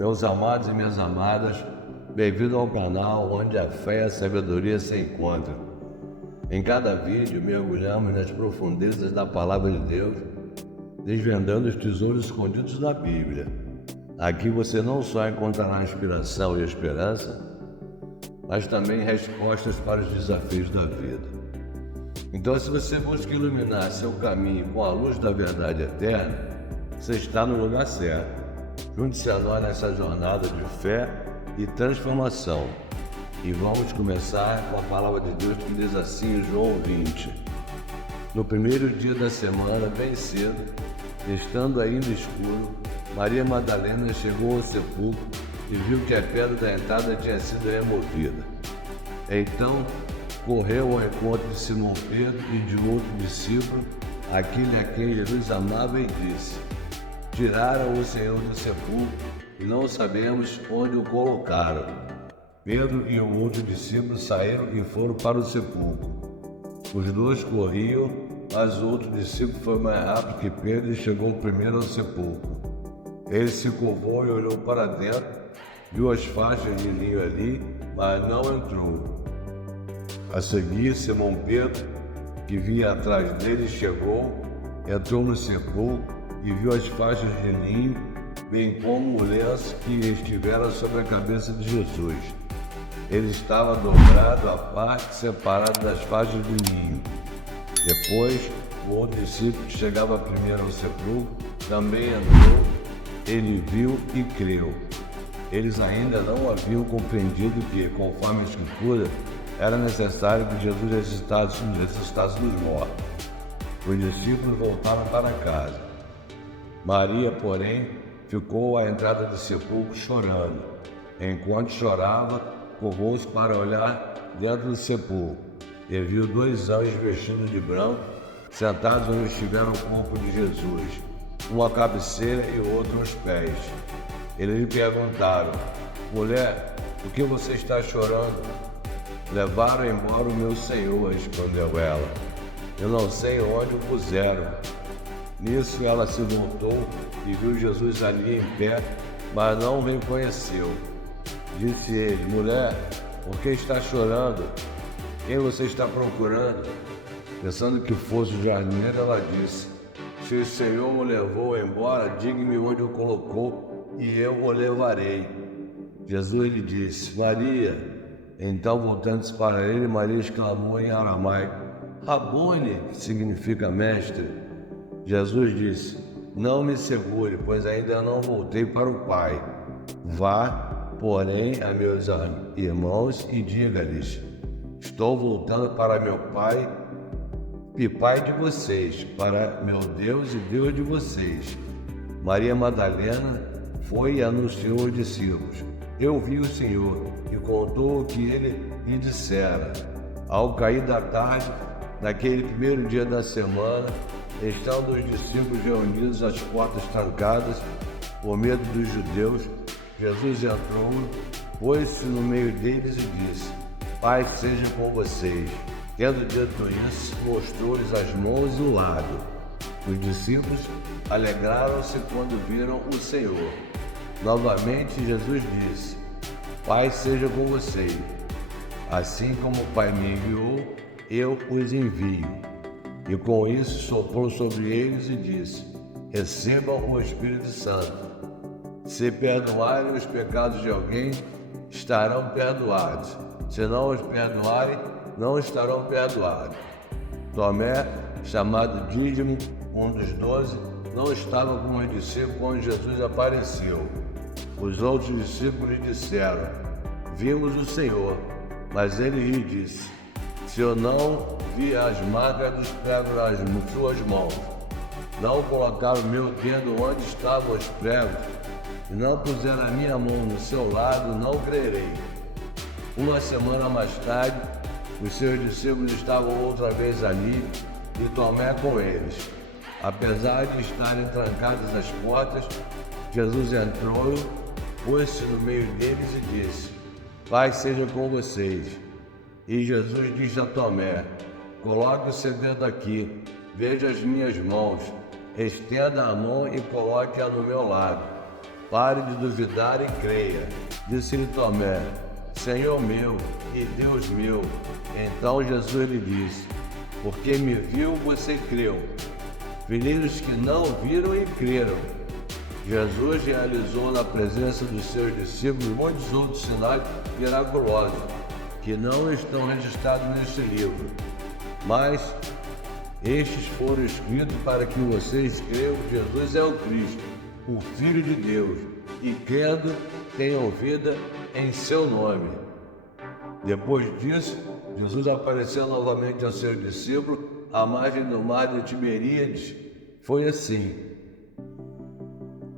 Meus amados e minhas amadas, bem-vindo ao canal onde a fé e a sabedoria se encontram. Em cada vídeo mergulhamos nas profundezas da Palavra de Deus, desvendando os tesouros escondidos da Bíblia. Aqui você não só encontrará inspiração e esperança, mas também respostas para os desafios da vida. Então, se você busca iluminar seu caminho com a luz da verdade eterna, você está no lugar certo. Junte-se a nós nessa jornada de fé e transformação. E vamos começar com a palavra de Deus que diz assim em João 20. No primeiro dia da semana, bem cedo, estando ainda escuro, Maria Madalena chegou ao sepulcro e viu que a pedra da entrada tinha sido removida. Então, correu ao encontro de Simão Pedro e de outro discípulo, aquele a quem Jesus amava, e disse: Tiraram o Senhor do sepulcro e não sabemos onde o colocaram. Pedro e o outro discípulo saíram e foram para o sepulcro. Os dois corriam, mas o outro discípulo foi mais rápido que Pedro e chegou primeiro ao sepulcro. Ele se curvou e olhou para dentro, viu as faixas de linho ali, mas não entrou. A seguir, Simão Pedro, que vinha atrás dele, chegou, entrou no sepulcro e viu as faixas de linho, bem como o lenço que estivera sobre a cabeça de Jesus. Ele estava dobrado à parte, separado das faixas de linho. Depois, o outro discípulo que chegava primeiro ao sepulcro também entrou. Ele viu e creu. Eles ainda não haviam compreendido que, conforme a Escritura, era necessário que Jesus ressuscitasse dos mortos. Os discípulos voltaram para casa. Maria, porém, ficou à entrada do sepulcro chorando. Enquanto chorava, curvou-se para olhar dentro do sepulcro e viu dois anjos vestidos de branco, sentados onde estivera o corpo de Jesus, um à cabeceira e o outro aos pés. Eles lhe perguntaram: Mulher, por que você está chorando? Levaram embora o meu Senhor, respondeu ela. Eu não sei onde o puseram. Nisso ela se voltou e viu Jesus ali em pé, mas não o reconheceu. Disse ele: Mulher, por que está chorando? Quem você está procurando? Pensando que fosse o jardineiro, ela disse: Se o Senhor o levou embora, diga-me onde o colocou e eu o levarei. Jesus lhe disse: Maria. Então, voltando-se para ele, Maria exclamou em aramaico: Rabone, que significa mestre. Jesus disse: Não me segure, pois ainda não voltei para o Pai. Vá, porém, a meus irmãos e diga-lhes: Estou voltando para meu Pai e Pai de vocês, para meu Deus e Deus de vocês. Maria Madalena foi e anunciou aos discípulos: Eu vi o Senhor, e contou o que ele lhe dissera. Ao cair da tarde, naquele primeiro dia da semana, estando os discípulos reunidos, as portas trancadas, por medo dos judeus, Jesus entrou, pôs-se no meio deles e disse: Paz seja com vocês. Tendo dito isso, mostrou-lhes as mãos e o lado. Os discípulos alegraram-se quando viram o Senhor. Novamente Jesus disse: Paz seja com vocês. Assim como o Pai me enviou, eu os envio. E com isso soprou sobre eles e disse: Recebam o Espírito Santo. Se perdoarem os pecados de alguém, estarão perdoados. Se não os perdoarem, não estarão perdoados. Tomé, chamado Dídimo, um dos 12, não estava com os discípulos quando Jesus apareceu. Os outros discípulos lhe disseram: Vimos o Senhor. Mas ele lhe disse: Se eu não vi as marcas dos pregos nas suas mãos, não colocar o meu dedo onde estavam os pregos, e não puser a minha mão no seu lado, não crerei. Uma semana mais tarde, os seus discípulos estavam outra vez ali, e Tomé com eles. Apesar de estarem trancadas as portas, Jesus entrou, pôs-se no meio deles e disse: Paz seja com vocês. E Jesus disse a Tomé: Coloque o seu dedo aqui, veja as minhas mãos, estenda a mão e coloque-a no meu lado. Pare de duvidar e creia. Disse-lhe Tomé: Senhor meu e Deus meu. Então Jesus lhe disse: porque me viu, você creu. Felizes que não viram e creram. Jesus realizou na presença dos seus discípulos muitos outros sinais miraculosos, que não estão registrados neste livro. Mas estes foram escritos para que vocês creiam que Jesus é o Cristo, o Filho de Deus, e crendo tenham vida em seu nome. Depois disso, Jesus apareceu novamente aos seus discípulos à margem do mar de Tiberíades. Foi assim: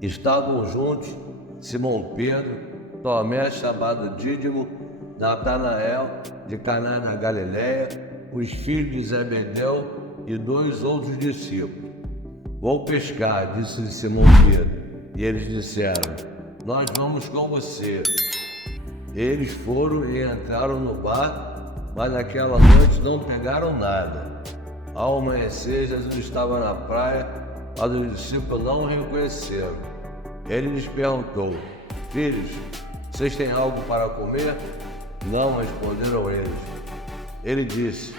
estavam juntos Simão Pedro, Tomé chamado Dídimo, Natanael de Caná da Galileia, os filhos de Zebedeu e 2 outros discípulos. Vou pescar, disse Simão Pedro. E eles disseram: nós vamos com você. Eles foram e entraram no barco, mas naquela noite não pegaram nada. Ao amanhecer, Jesus estava na praia, mas os discípulos não o reconheceram. Ele lhes perguntou: filhos, vocês têm algo para comer? Não, responderam eles. Ele disse: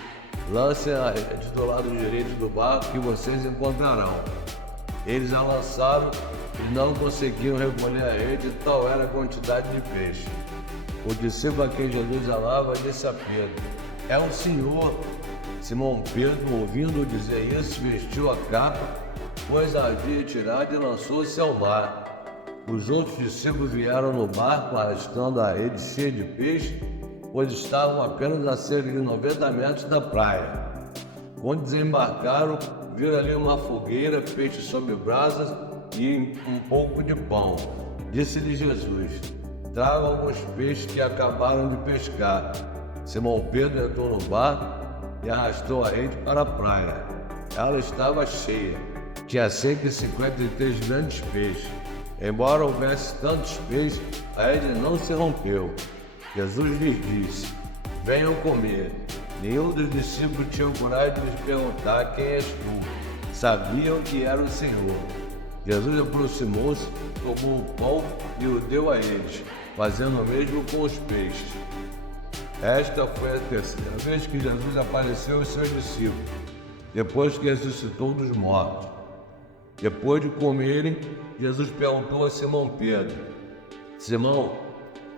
lancem a rede do lado direito do barco que vocês encontrarão. Eles a lançaram e não conseguiam recolher a rede, tal era a quantidade de peixe. O discípulo a quem Jesus amava disse a Pedro: é o Senhor. Simão Pedro, ouvindo dizer isso, vestiu a capa, pois a havia tirado e lançou-se ao mar. Os outros discípulos vieram no barco arrastando a rede cheia de peixe, pois estavam apenas a cerca de 90 metros da praia. Quando desembarcaram, viram ali uma fogueira, peixe sobre brasas e um pouco de pão. Disse-lhe Jesus: tragam alguns peixes que acabaram de pescar. Simão Pedro entrou no barco e arrastou a rede para a praia. Ela estava cheia, tinha 153 grandes peixes. Embora houvesse tantos peixes, a rede não se rompeu. Jesus lhes disse: venham comer. Nenhum dos discípulos tinha coragem de lhes perguntar: quem és tu? Sabiam que era o Senhor. Jesus aproximou-se, tomou o pão e o deu a eles, fazendo o mesmo com os peixes. Esta foi a terceira vez que Jesus apareceu aos seus discípulos, depois que ressuscitou dos mortos. Depois de comerem, Jesus perguntou a Simão Pedro: Simão,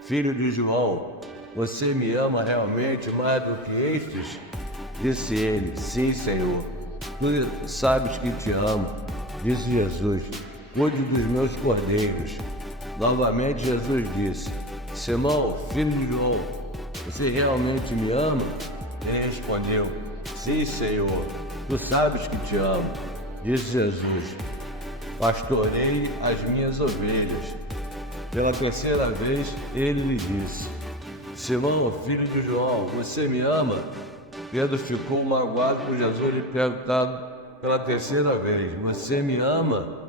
filho de João, você me ama realmente mais do que estes? Disse ele: sim, Senhor, tu sabes que te amo. Disse Jesus: cuide dos meus cordeiros. Novamente Jesus disse: Simão, filho de João, você realmente me ama? Ele respondeu: sim, Senhor, tu sabes que te amo. Disse Jesus: pastorei as minhas ovelhas. Pela terceira vez ele lhe disse: Simão, filho de João, você me ama? Pedro ficou magoado por Jesus lhe perguntar pela terceira vez: você me ama?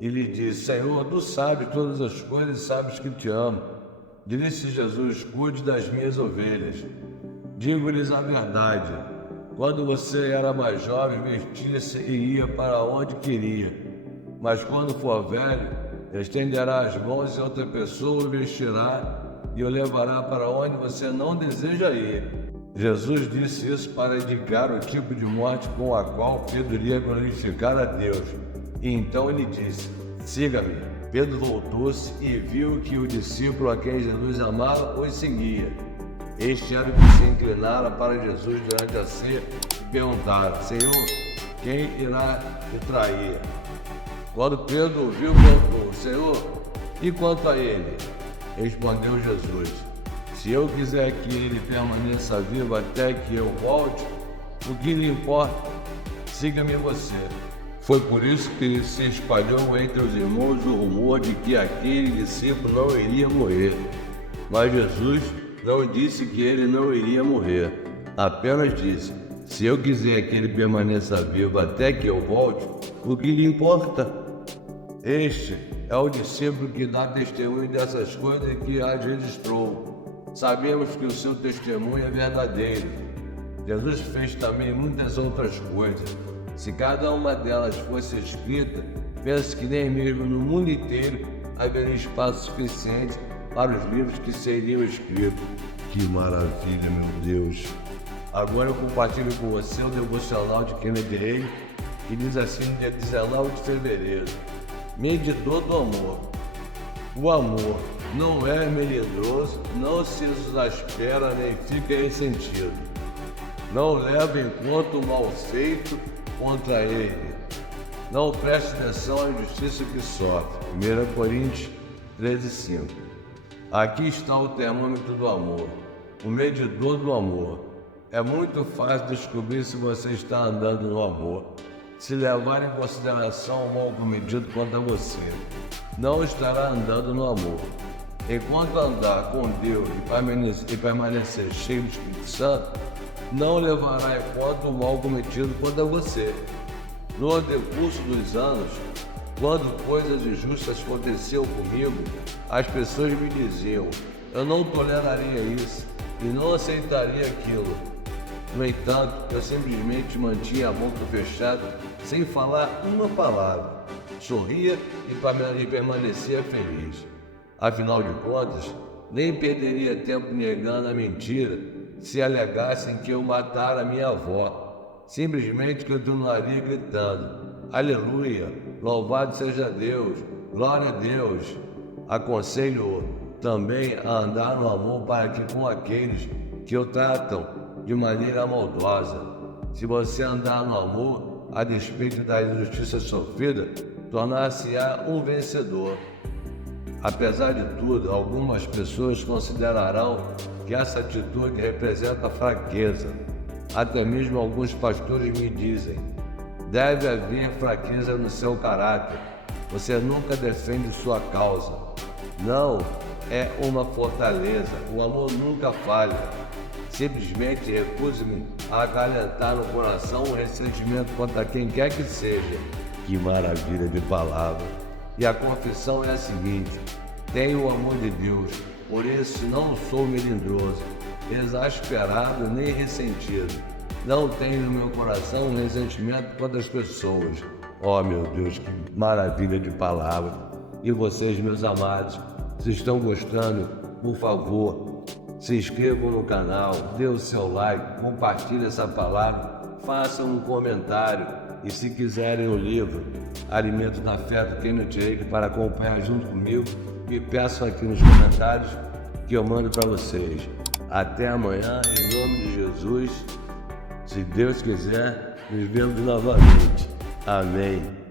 E lhe disse: Senhor, tu sabes todas as coisas e sabes que te amo. Disse Jesus: cuide das minhas ovelhas. Digo-lhes a verdade: quando você era mais jovem, vestia-se e ia para onde queria. Mas quando for velho, estenderá as mãos e outra pessoa o vestirá e o levará para onde você não deseja ir. Jesus disse isso para indicar o tipo de morte com a qual Pedro iria glorificar a Deus. E então ele disse: siga-me. Pedro voltou-se e viu que o discípulo a quem Jesus amava o seguia. Este era o que se inclinara para Jesus durante a ceia e perguntaram: Senhor, quem irá te trair? Quando Pedro ouviu, perguntou: Senhor, e quanto a ele? Respondeu Jesus: se eu quiser que ele permaneça vivo até que eu volte, o que lhe importa? Siga-me você. Foi por isso que se espalhou entre os irmãos o rumor de que aquele discípulo não iria morrer. Mas Jesus não disse que ele não iria morrer. Apenas disse: se eu quiser que ele permaneça vivo até que eu volte, o que lhe importa? Este é o discípulo que dá testemunho dessas coisas e que as registrou. Sabemos que o seu testemunho é verdadeiro. Jesus fez também muitas outras coisas. Se cada uma delas fosse escrita, penso que nem mesmo no mundo inteiro haveria espaço suficiente para os livros que seriam escritos. Que maravilha, meu Deus. Agora eu compartilho com você o devocional de Kenneth Hagin, que diz assim no dia 19 de fevereiro: Medidor do amor. O amor não é melindroso, não se exaspera nem fica ressentido. Não leva em conta o mal feito contra ele. Não preste atenção à injustiça que sofre. 1 Coríntios 13:5. Aqui está o termômetro do amor, o medidor do amor. É muito fácil descobrir se você está andando no amor, se levar em consideração o mal cometido contra você. Não estará andando no amor. Enquanto andar com Deus e permanecer cheio do Espírito Santo, não levará em conta o mal cometido contra você. No decurso dos anos, quando coisas injustas aconteciam comigo, as pessoas me diziam: eu não toleraria isso e não aceitaria aquilo. No entanto, eu simplesmente mantinha a boca fechada, sem falar uma palavra. Sorria e permanecia feliz. Afinal de contas, nem perderia tempo negando a mentira se alegassem que eu matara minha avó. Simplesmente continuaria gritando: aleluia, louvado seja Deus, glória a Deus. Aconselho também a andar no amor para que com aqueles que o tratam de maneira maldosa. Se você andar no amor, a despeito da injustiça sofrida, tornar-se-á um vencedor. Apesar de tudo, algumas pessoas considerarão que essa atitude representa fraqueza. Até mesmo alguns pastores me dizem: deve haver fraqueza no seu caráter. Você nunca defende sua causa. Não, é uma fortaleza. O amor nunca falha. Simplesmente recuse-me a acalentar no coração um ressentimento contra quem quer que seja. Que maravilha de palavra. E a confissão é a seguinte: tenho o amor de Deus, por isso não sou melindroso, exasperado nem ressentido. Não tenho no meu coração um ressentimento contra as pessoas. Oh, meu Deus, que maravilha de palavra. E vocês, meus amados, se estão gostando, por favor, se inscrevam no canal, dê o seu like, compartilhe essa palavra, façam um comentário e, se quiserem o livro Alimento da Fé do Kenneth Hagin para acompanhar junto comigo, me peçam aqui nos comentários que eu mando para vocês. Até amanhã, em nome de Jesus. Se Deus quiser, nos vemos novamente. Amém.